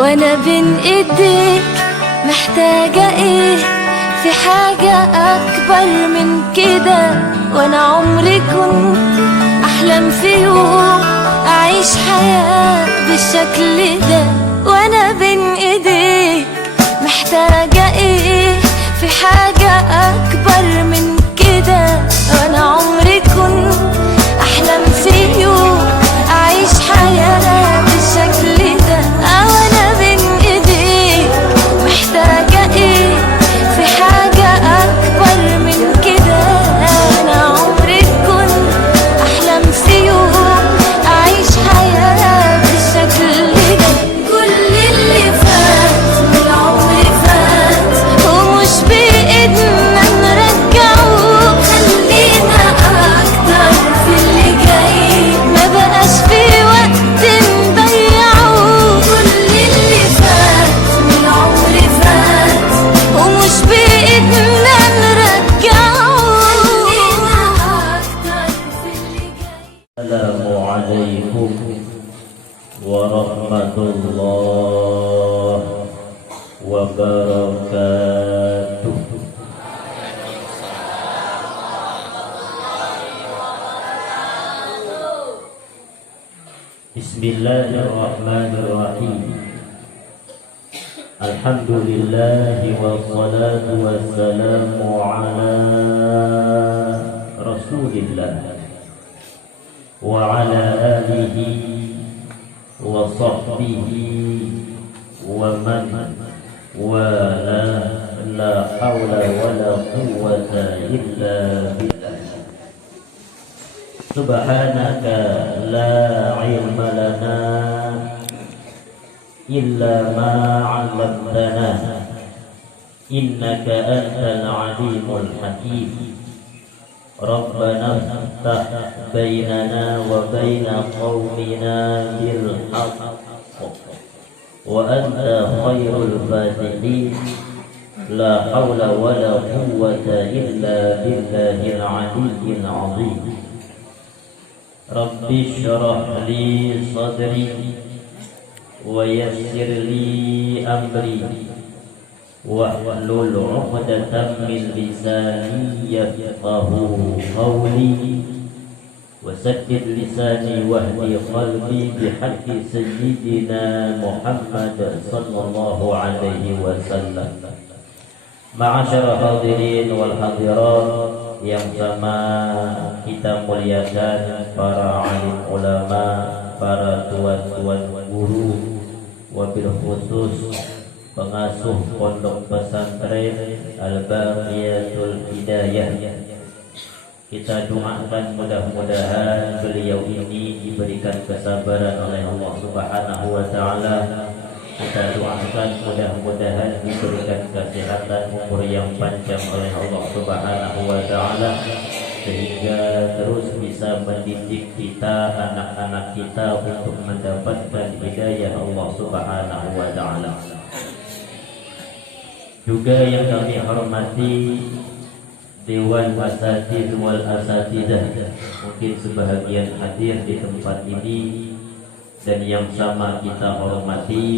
وانا بين ايديك محتاجة ايه؟ في حاجة اكبر من كده. وانا عمري كنت احلم في يوم اعيش حياة بالشكل ده. وانا بين ايديك محتاجة ايه؟ في حاجة اكبر من كده. وانا عمري كنت احلم في يوم اعيش حياة بالشكل ده. وانا بين ايديك محتاجة ايه؟ في حاجة اكبر من كده. انا عمري كنت احلم في يوم اعيش حياة بالشكل ده. كل اللي فات من العمر فات ومش بايدنا نرجعه. خلينا اكتر في اللي جاي، ما بقاش في وقت نضيعه. كل اللي فات من العمر فات ومش بايدنا نرجعه. خلينا اكتر في اللي جاي. السلام عليكم ورحمة الله وبركاته. بسم الله الرحمن الرحيم. الحمد لله والصلاة والسلام على رسول الله وعلى آله وصحبه ومن والاه. لا حول ولا قوة إلا بالله. سبحانك لا علم لنا إلا ما علمتنا إنك أنت العليم الحكيم. ربنا افتح بيننا وبين قومنا بالحق وأنت خير الفاتحين. لا حول ولا قوة إلا بالله العلي العظيم. رب اشرح لي صدري ويسر لي أمري واحلل عقدة من لساني يفقهوا قولي وسدد لساني واهدي قلبي بحق سيدنا محمد صلى الله عليه وسلم. Ma'asyar hadirin wal hadirat yang sama kita muliakan, para alim ulama, para tuan-tuan guru, wabil khusus pengasuh pondok pesantren Al-Baqiyatul Hidayah. Kita doakan mudah-mudahan beliau ini diberikan kesabaran oleh Allah Subhanahu wa taala. Kita doakan mudah-mudahan diberikan kesehatan, umur yang panjang oleh Allah Subhanahu wa taala, sehingga terus bisa mendidik kita, anak-anak kita untuk mendapatkan hidayah Allah Subhanahu wa taala. Juga yang kami hormati Dewan Asatidz wal Asatidah, mungkin sebahagian hadir di tempat ini, dan yang sama kita hormati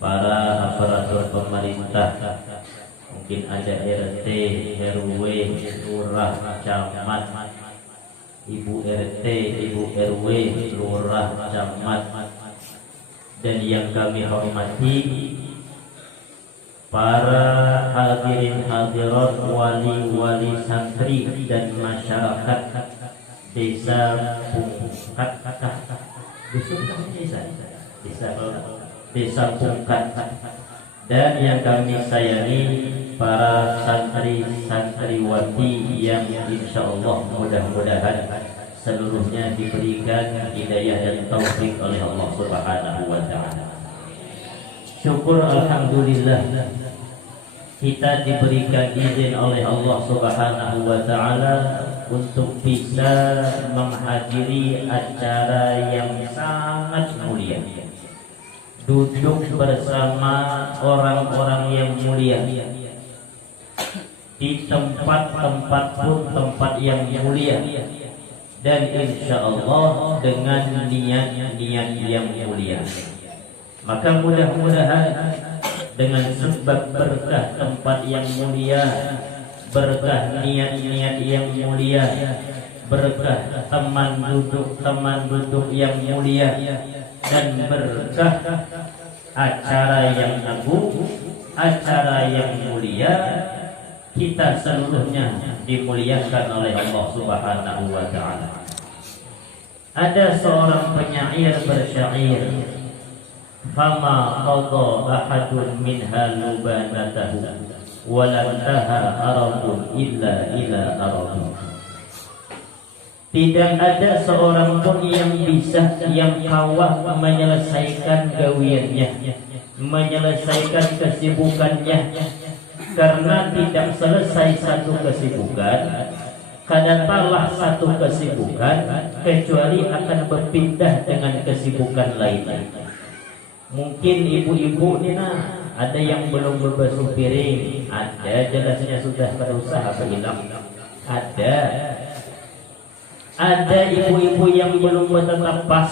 para aparatur pemerintah, mungkin ada RT, RW, lurah, camat, ibu RT, ibu RW, lurah, camat, dan yang kami hormati para hadirin hadirat, wali-wali santri dan masyarakat desa Pungkat, desa Pungkat, dan yang kami sayangi para santri-santriwati yang insya Allah mudah-mudahan seluruhnya diberikan hidayah dan taufik oleh Allah Subhanahu wa taala. Syukur alhamdulillah kita diberikan izin oleh Allah Subhanahu wa taala untuk bisa menghadiri acara yang sangat mulia, duduk bersama orang-orang yang mulia di tempat-tempat pun tempat yang mulia, dan insya Allah dengan niat-niat yang mulia. Maka mudah-mudahan dengan sebab berkah tempat yang mulia, berkah niat-niat yang mulia, berkah teman duduk yang mulia, dan berkah acara yang agung, acara yang mulia, kita seluruhnya dimuliakan oleh Allah Subhanahu wa ta'ala. Ada seorang penyair bersyair, fama qadha ahadun minha lubanatahu walantaha aradun illa ila aradun. Tidak ada seorang pun yang bisa, yang kawah menyelesaikan gawiannya, menyelesaikan kesibukannya, karena tidak selesai satu kesibukan, kadangkala satu kesibukan kecuali akan berpindah dengan kesibukan lainnya. Mungkin ibu-ibu nih ada yang belum berbasuh piring, ada jelasnya sudah berusaha berhilang, ada ibu-ibu yang belum bertetap pas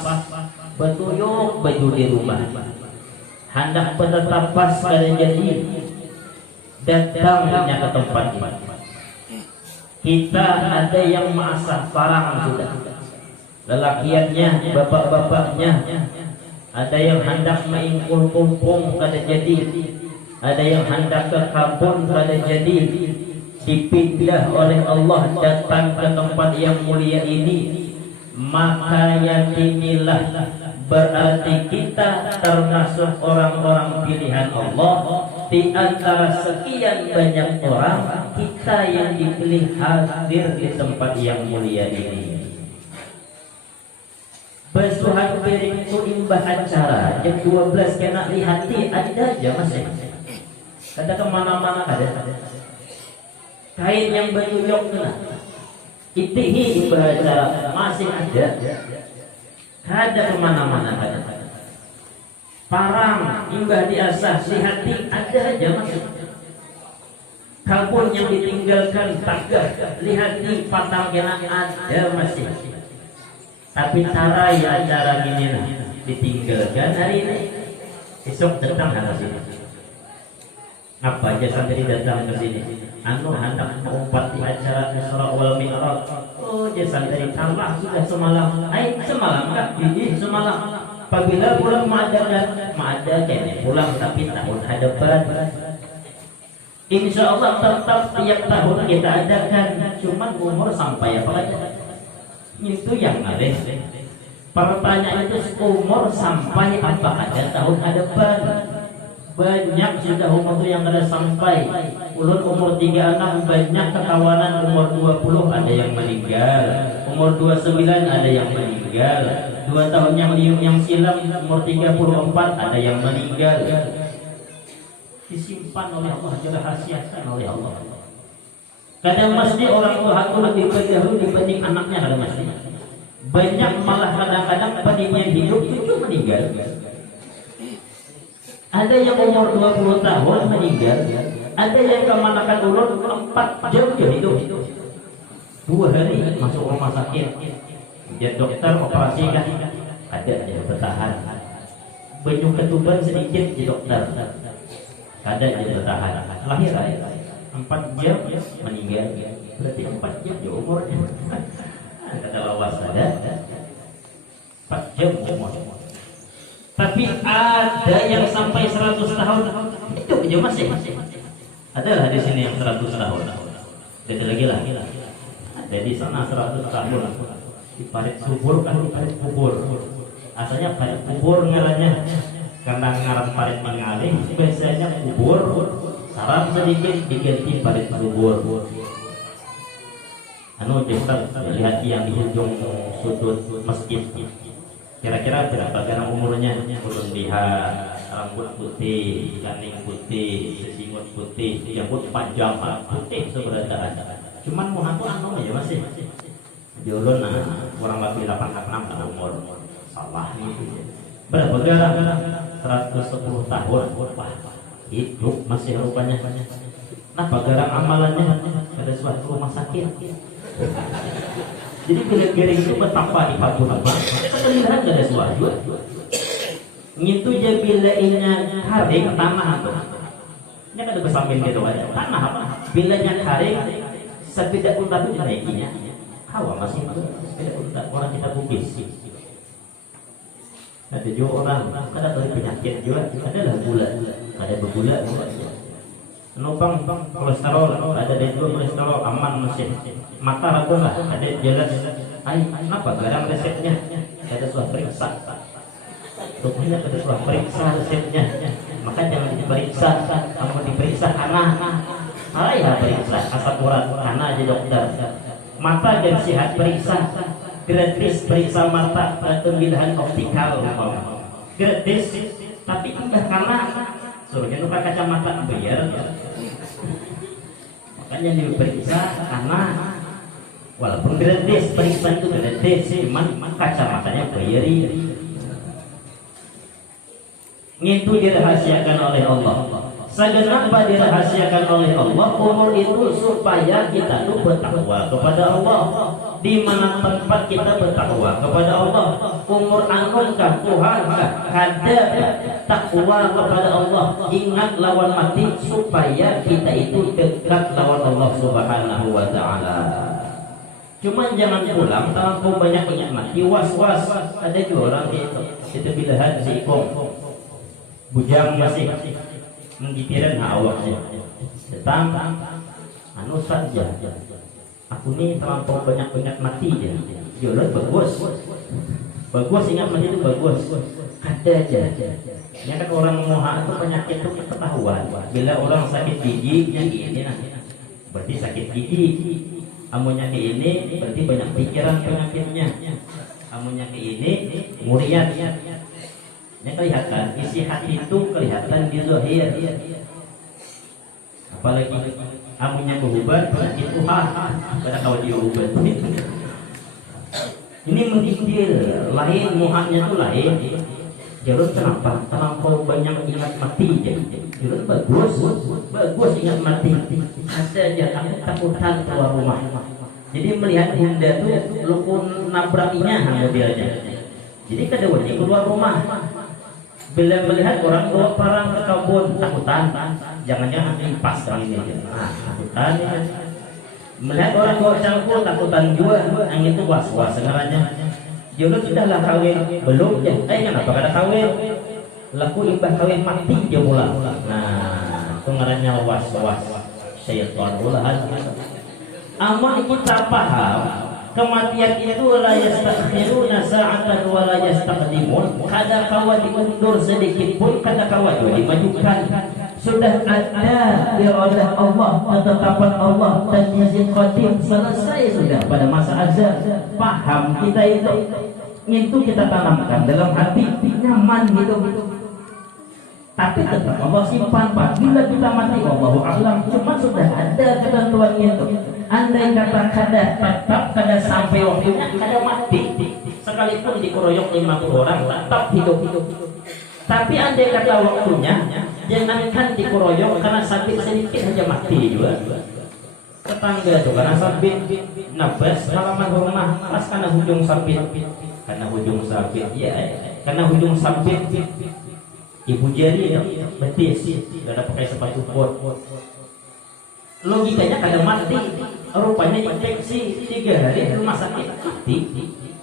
betuyuk baju di rumah, hendak bertetap pas kada jadi, datangnya ke tempat ini. Kita ada yang masak parang sudah, lelakiannya, bapak-bapaknya, ada yang hendak mengingkul kumpung kada jadi, ada yang hendak ke kampung kada jadi, dipindah oleh Allah datang ke tempat yang mulia ini. Maka yakinilah berarti kita termasuk orang-orang pilihan Allah. Di antara sekian banyak orang, kita yang dipilih hadir di tempat yang mulia ini. Basuhan piring itu imbah acara jam 12 kena lihati ada aja masih. Kada kemana-mana ada. Kain yang berjuluk kena itihi imbah acara masih ada. Kada kemana-mana ada. Parang imbah diasah lihati ada aja masih. Kalpun yang ditinggalkan tagah lihati patang kena ada masih. Tapi cara ya acara gini ditinggalkan hari ini, esok datang ke sini. Apa aja sampai datang ke sini? Anu hendak mengumpat di acara Isra wal Mi'raj. Oh, dia sampai tambah sudah semalam. Semalam kah? Ini semalam. Apabila pulang ma'ada kene pulang tapi tahun hadapan. Insya Allah tetap tiap tahun kita adakan. Cuman umur sampai apa aja? Itu yang aneh. Pertanyaan itu umur sampai apa ada tahun hadapan. Banyak sudah umur yang ada sampai. Ulun umur 36 banyak kekawanan umur 20 ada yang meninggal, umur 29 ada yang meninggal, 2 tahun yang silam umur 34 ada yang meninggal. Disimpan oleh Allah, dirahasiakan oleh Allah. Kadang mesti orang tua aku lebih berdahulu dibanding anaknya, kadang mesti. Banyak malah kadang-kadang pendidikan hidup itu meninggal. Ada yang umur 20 tahun meninggal, ada yang kemanakan ulun 4 jam dia hidup. 2 hari masuk rumah sakit, dia dokter operasi kan, ada dia bertahan. Banyak ketuban sedikit di dokter, ada dia bertahan. Lahir 4 jam meninggal, berarti 4 jam dia umurnya. Kata lawas ada 4 jam umur. Tapi ada yang sampai 100 tahun hidup aja masih. Adalah di sini yang 100 tahun. Beda lagi lah. Ada di sana 100 tahun. Di parit subur kan di parit kubur. Asalnya parit kubur ngarannya. Karena ngaran parit mengalih biasanya kubur. Sarap sedikit diganti parit subur. Anu kita lihat yang di ujung sudut masjid. Kira-kira berapa karena umurnya? Belum lihat, rambut putih, kaning putih, sesimut putih, jambut panjang putih sebenarnya. Cuman mau aku anu aja masih. Diulun kurang lebih 86 tahun umur. Salah gitu. Berapa gara 110 tahun. Wah, hidup masih rupanya. Nah, gara amalannya ada suatu rumah sakit. Jadi bila-bila itu betapa di Papua apa? Kedengaran gak ada suara. Ngitu je bila inya haring tanah tuh. Nya kada besamping gitu aja. Tanah apa? Bila nya haring sepeda unta itu dinaikinya. Hawa masih itu sepeda unta orang kita bugis. Ada juga orang kada tahu penyakit juga adalah gula. Ada bergula numpang kolesterol ada juga kolesterol aman masih mata ragu lah ada jelas kenapa kadang resepnya ada sudah periksa rupanya ada sudah periksa resepnya maka jangan diperiksa kamu diperiksa karena ya periksa asap urat karena aja dokter mata dan sehat periksa gratis periksa mata pemilihan optikal gratis tapi enggak karena suruhnya nuka kacamata bayar makanya diperiksa karena walaupun gratis periksa itu gratis cuman kacamatanya bayari itu dirahasiakan oleh Allah kenapa dirahasiakan oleh Allah umur itu supaya kita itu bertakwa kepada Allah di mana tempat kita bertakwa kepada Allah umur angkungkah Tuhankah ada takwa kepada Allah ingat lawan mati supaya kita itu dekat lawan Allah subhanahu wa ta'ala cuman jangan pulang terlalu banyak mati was-was ada juga orang itu bilahan si ikong bujang masih menggipiran awaknya datang anu saja aku ini terlampau banyak mati jualan bagus ingat mati itu bagus ada aja ya kan orang moha itu penyakit itu ketahuan bila orang sakit gigi yang ini berarti sakit gigi amunnya ke ini berarti banyak pikiran penyakitnya amunnya ke ini muriat ini kelihatan isi hati itu kelihatan di zahir apalagi amunnya berubah penyakit Tuhan pada kau diubah ini mengintil lain muhanya itu lain jalur kenapa terlampau banyak ingat mati jalur bagus ingat mati ada aja takutan keluar rumah jadi melihat Honda tuh lukun nabrakinya mobilnya jadi kada wajib keluar rumah bila melihat orang bawa parang ke kebun takutan jangan-jangan impas kali ini takutan melihat orang bawa cangkul takutan juga yang itu was-was sebenarnya jodoh sudahlah kawin belum ya kenapa kada kawin laku imbah kawin mati dia pula nah itu ngarannya was-was syaitan ulah amal kita paham kematian itu la yastakhiruna sa'atan wa la yastaqdimun kada kawa diundur sedikit pun kada kawa dimajukan sudah ada iradah Allah ketetapan Allah dan izin qadim selesai sudah pada masa azal paham kita itu kita tanamkan dalam hati nyaman gitu tapi tetap Allah simpan pak bila kita mati Allahu a'lam cuma sudah ada ketentuan itu andai kata tetap kada sampai waktunya kada mati sekalipun dikeroyok 50 orang tetap hidup tapi andai kata waktunya jangankan dikeroyok karena sakit sedikit saja mati juga tetangga tuh karena sabit nabas halaman rumah pas karena hujung sabit ya karena hujung sabit ibu jari betis ada pakai sepatu bot logikanya kada mati rupanya infeksi 3 hari rumah sakit mati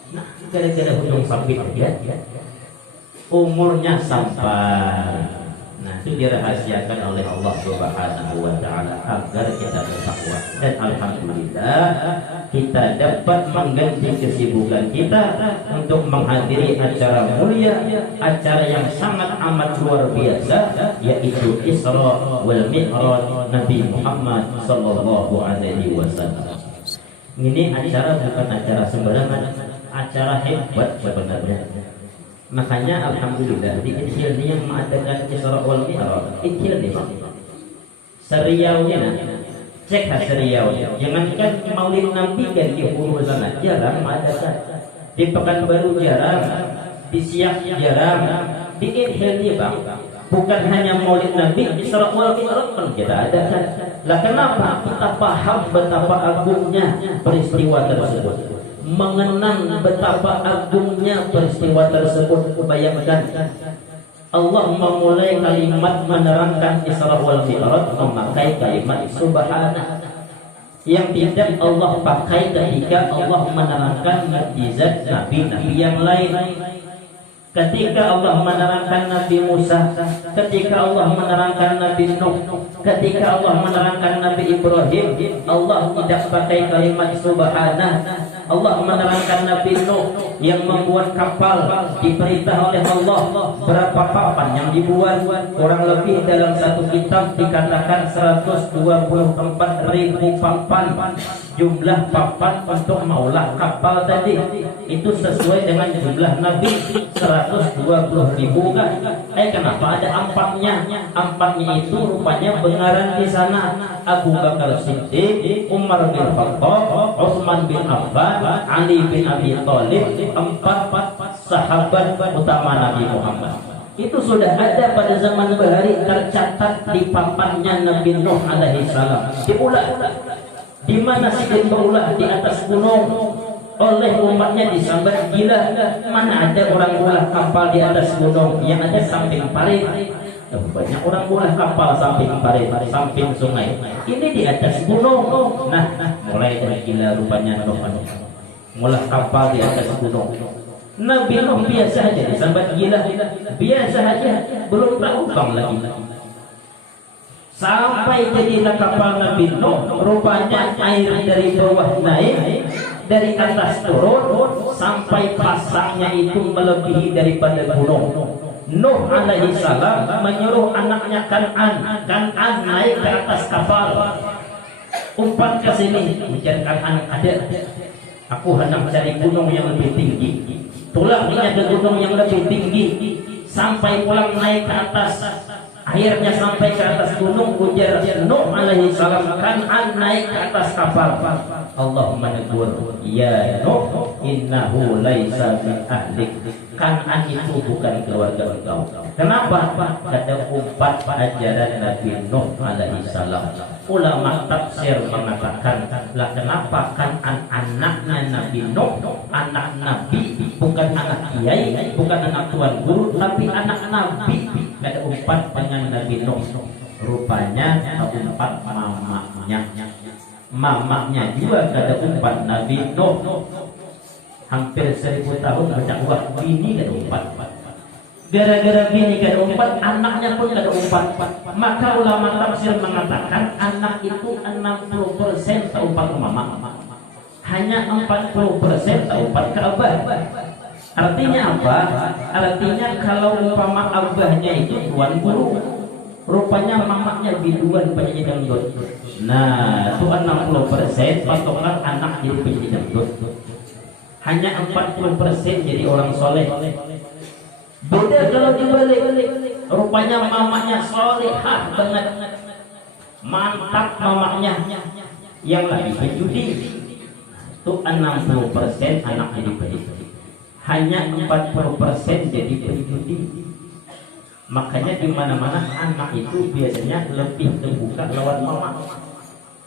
nah gara-gara hujung sabit ya umurnya sampai nah itu dirahasiakan oleh Allah Subhanahu wa ta'ala agar kita bertakwa dan alhamdulillah kita dapat mengganti kesibukan kita untuk menghadiri acara mulia acara yang sangat amat luar biasa yaitu Isra wal Mi'raj Nabi Muhammad sallallahu alaihi wasallam ini acara bukan acara sembarangan acara hebat sebenarnya makanya alhamdulillah di Injil ini yang mengadakan Isra wal Mi'raj Injil ini serialnya cek serialnya jangankan maulid Nabi kan di Hulu sana jarang mengadakan di Pekanbaru jarang di Siak jarang di Injil ini bang bukan hanya maulid Nabi Isra wal Mi'raj pun kita adakan lah kenapa kita paham betapa agungnya peristiwa tersebut mengenang betapa agungnya peristiwa tersebut bayangkan Allah memulai kalimat menerangkan Isra wal Mi'raj memakai kalimat subhanah yang tidak Allah pakai ketika Allah menerangkan mukjizat nabi-nabi yang lain. Ketika Allah menerangkan Nabi Musa, ketika Allah menerangkan Nabi Nuh, ketika Allah menerangkan Nabi Ibrahim, Allah tidak pakai kalimat subhanah. Allah menerangkan Nabi Nuh yang membuat kapal, diperintah oleh Allah berapa papan yang dibuat, kurang lebih dalam satu kitab dikatakan 124.000 papan jumlah papan untuk maulah kapal tadi. Itu sesuai dengan jumlah Nabi 120.000 kan? Kenapa ada empatnya? Empatnya itu rupanya bengaran di sana. Abu Bakar Siddiq, Umar bin Khattab, Utsman bin Affan, Ali bin Abi Thalib, 4 sahabat utama Nabi Muhammad. Itu sudah ada pada zaman bahari, tercatat di papannya Nabi Nuh alaihi salam. Diulah di mana sidin berulah di atas gunung oleh umatnya disambat gila. Mana ada orang ulah kapal di atas gunung, yang ada samping parit. Banyak orang ulah kapal samping parit, samping sungai. Ini di atas gunung. Nah, mulai dari gila rupanya Nuh. Mulah kapal di atas gunung. Nabi Nuh biasa aja disambat gila, biasa aja, belum tahu bang lagi. Sampai jadilah kapal Nabi Nuh, rupanya air dari bawah naik, dari atas turun, sampai pasangnya itu melebihi daripada gunung. Nuh alaihi salam menyuruh anaknya Kan'an naik ke atas kapal, umpat ke sini, mencari Kan'an ada. Aku hendak cari gunung yang lebih tinggi. Tulangnya ke gunung yang lebih tinggi, sampai pulang naik ke atas. Akhirnya sampai ke atas gunung, ujar Nuh alaihi salam, Kan'an naik ke atas kapal. Allah menegur, ya Nuh, innahu laisa min ahlik. Kan'an itu bukan keluarga engkau. Kenapa? Ada 4 ajaran Nabi Nuh alaihi salam. Ulama tafsir mengatakan, lah kenapa Kan'an anaknya Nabi Nuh, anak Nabi, bukan anak kiai, bukan anak tuan guru, tapi anak Nabi. Ada 4 dengan Nabi Nuh. Rupanya ada 4 mamanya juga ada 4 Nabi Nuh. Hampir 1000 tahun berdakwah, bini ada 4. Gara-gara bini ada 4, anaknya pun ada 4. Maka ulama tafsir mengatakan anak itu 60% taufat mama, hanya 40% taufat ke abah. Artinya apa? Artinya kalau umpama abahnya itu tuan guru, rupanya mamanya biduan penyanyi dangdut. Nah, itu 60% patokan anak jadi penyanyi dangdut. Hanya 40% jadi orang soleh. Beda kalau dibalik, rupanya mamanya solehah banget, mantap mamanya, yang lagi berjudi. Itu 60% anak jadi penyanyi, hanya 40% jadi penjudi. Makanya di mana-mana anak itu biasanya lebih terbuka lawan mama.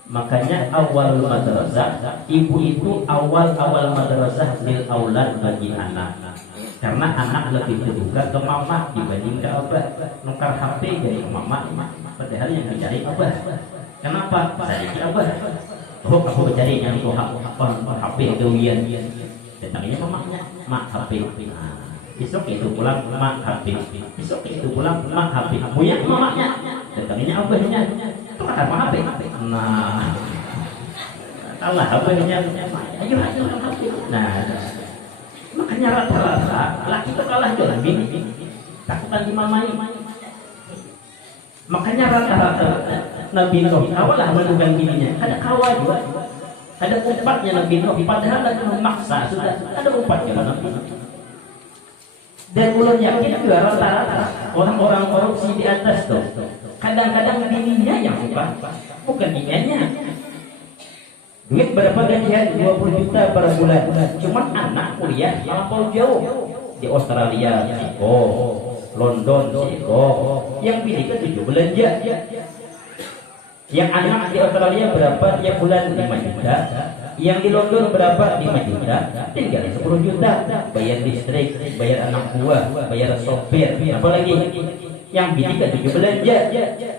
Makanya awal madrasah, ibu itu awal madrasah lil aulad bagi anak. Karena anak lebih terbuka ke mama dibanding ke abah. Nukar HP jadi ke mama, padahal yang dicari abah. Kenapa? Saya ke abah. Oh, aku cari yang itu HP gawian. Datangnya mamanya, mak HP. Besok itu pulang mak HP. Besok itu pulang mak HP. Punya mamanya. Datangnya abahnya. Itu kata mak HP. Nah, kalah abahnya. Ayo HP. Nah, makanya rata-rata laki itu kalah dengan bini. Takutan dimamai. Makanya rata-rata Nabi Nuh awalah menemukan bininya. Ada kawal juga. Ada 4-nya Nabi Nuh. Padahal lagi memaksa sudah. Ada 4-nya Nabi Nuh. Dan ulun yakin juga rata-rata orang-orang korupsi di atas tuh. Kadang-kadang bininya yang bukan bininya. Duit berapa gajian? 20 juta per bulan. Cuman anak kuliah terlampau jauh. Di Australia, Chico, London, Chico. Yang bini kan 7 belanja. Yang anak di Australia berapa? Tiap bulan 5 juta. Yang di London berapa? 5 juta, tinggal 10 juta. Bayar listrik, bayar anak buah, bayar sopir, apalagi yang bini kan juga belanja.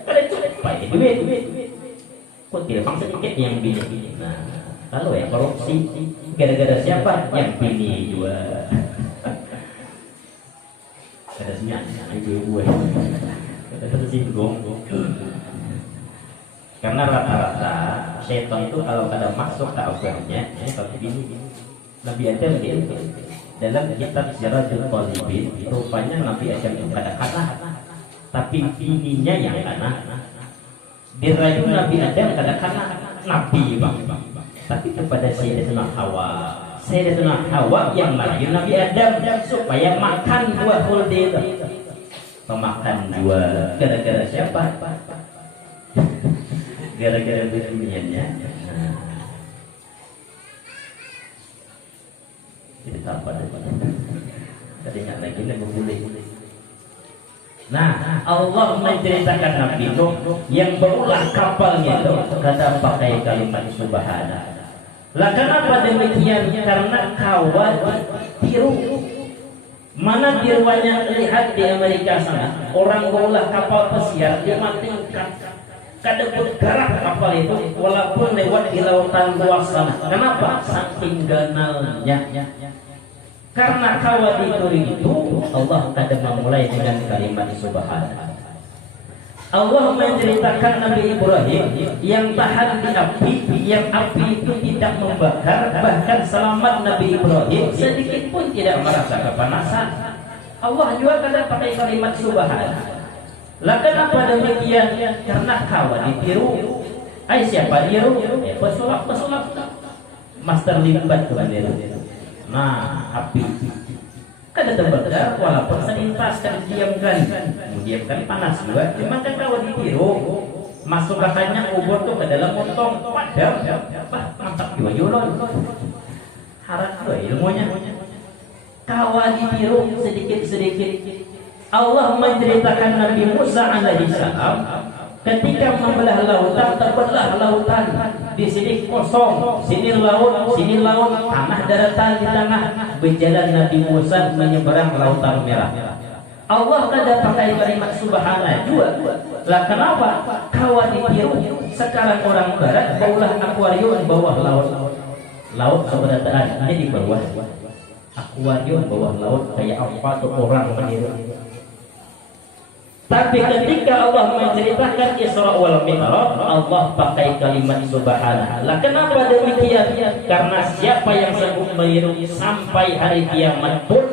Kada cukup pakai duit. Kok tidak bang sedikit yang bini? Nah, kalau ya korupsi gara-gara siapa? Yang bini juga. Kada senyap, ibu-ibu. Kada tersinggung. Karena rata-rata setan itu kalau kada masuk ke agamanya, ini kalau begini, Nabi Adam gitu. Dalam kitab Siratul Qalibin, rupanya Nabi Adam itu kada kata, tapi bininya yang kana. Dirayu Nabi Adam kada kata Nabi bang, tapi kepada Sayyidatuna Hawa. Sayyidatuna Hawa yang merayu Nabi Adam supaya makan buah khuldi itu. Pemakan buah gara-gara siapa? Gara-gara dunianya. Jadi apa daripada tadi ingat lagi yang boleh. Nah, Allah menceritakan Nabi Nuh yang berulah kapalnya itu kata pakai kalimat subhanallah. Lah kenapa demikian? Karena kawan tiru. Mana tiruannya? Lihat di Amerika sana, orang berulah kapal pesiar dia matikan. Kada bergerak kapal itu walaupun lewat di lautan luas sana. Kenapa? Saking ganalnya. Karena kawat itu Allah kada memulai dengan kalimat subhanallah. Allah menceritakan Nabi Ibrahim yang tahan di api, yang api itu tidak membakar, bahkan selamat Nabi Ibrahim sedikit pun tidak merasa kepanasan. Allah juga kada pakai kalimat subhanallah. Lah kenapa demikian? Karena kawan ditiru. Siapa tiru? Pesulap Master Limbat tuan itu. Nah, api kada terbakar walaupun selintas kan diamkan panas juga. Cuma kan kawan ditiru. Masuk katanya ubur tuh ke dalam montong padam. Mantap juga yulon. Harap juga ilmunya. Kawan ditiru sedikit-sedikit. Allah menceritakan Nabi Musa alaihissalam ketika membelah lautan, terbelah lautan. Di sini kosong, sini laut, tanah daratan di tengah. Berjalan Nabi Musa menyeberang lautan merah. Allah kada pakai kalimat subhanallah juga. Lah kenapa? Kawan ditiru. Sekarang orang barat baulah akuarium bawah laut. Laut keberadaan ini di bawah. Akuarium bawah laut kayak apa tuh orang meniru. Tapi ketika Allah menceritakan Isra wal Mi'raj, Allah pakai kalimat subhanallah. Kenapa demikian? Karena siapa yang sanggup meniru sampai hari kiamat pun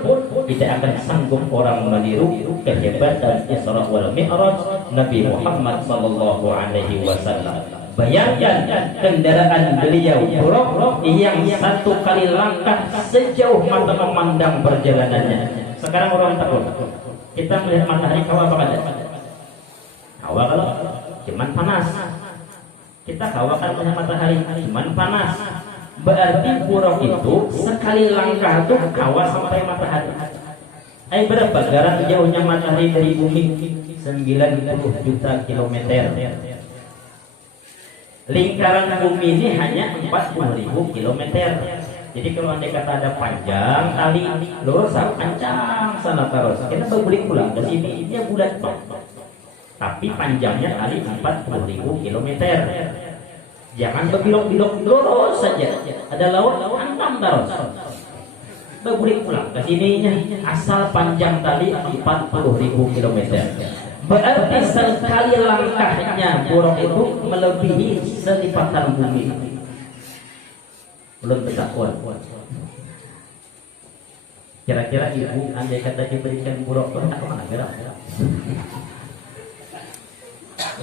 tidak akan sanggup orang meniru kehebatan Isra wal Mi'raj Nabi Muhammad sallallahu alaihi wasallam. Bayangkan kendaraan beliau buruk yang satu kali langkah sejauh mata memandang perjalanannya. Sekarang orang takut. Kita melihat matahari kawa apa ada? Kawa kalau cuman panas. Kita kawa kan melihat matahari cuman panas. Berarti buruk itu sekali langkah itu kawa sampai matahari. Berapa jarak jauhnya matahari dari bumi? 90 juta kilometer. Lingkaran bumi ini hanya 40.000 kilometer. Jadi kalau andai kata ada panjang tali lurus panjang sana terus, kita berbalik pulang ke sini dia bulat tapi panjangnya tali 40.000 kilometer. Jangan berbelok-belok lurus saja. Ada laut hantam terus. Berbalik pulang ke sininya asal panjang tali 40.000 kilometer. Berarti sekali langkahnya burung itu melebihi selipatan bumi. Belum berdakwah. Kira-kira ibu andai kata diberikan buruk tak kemana gerak?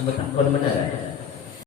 Berdakwah benar.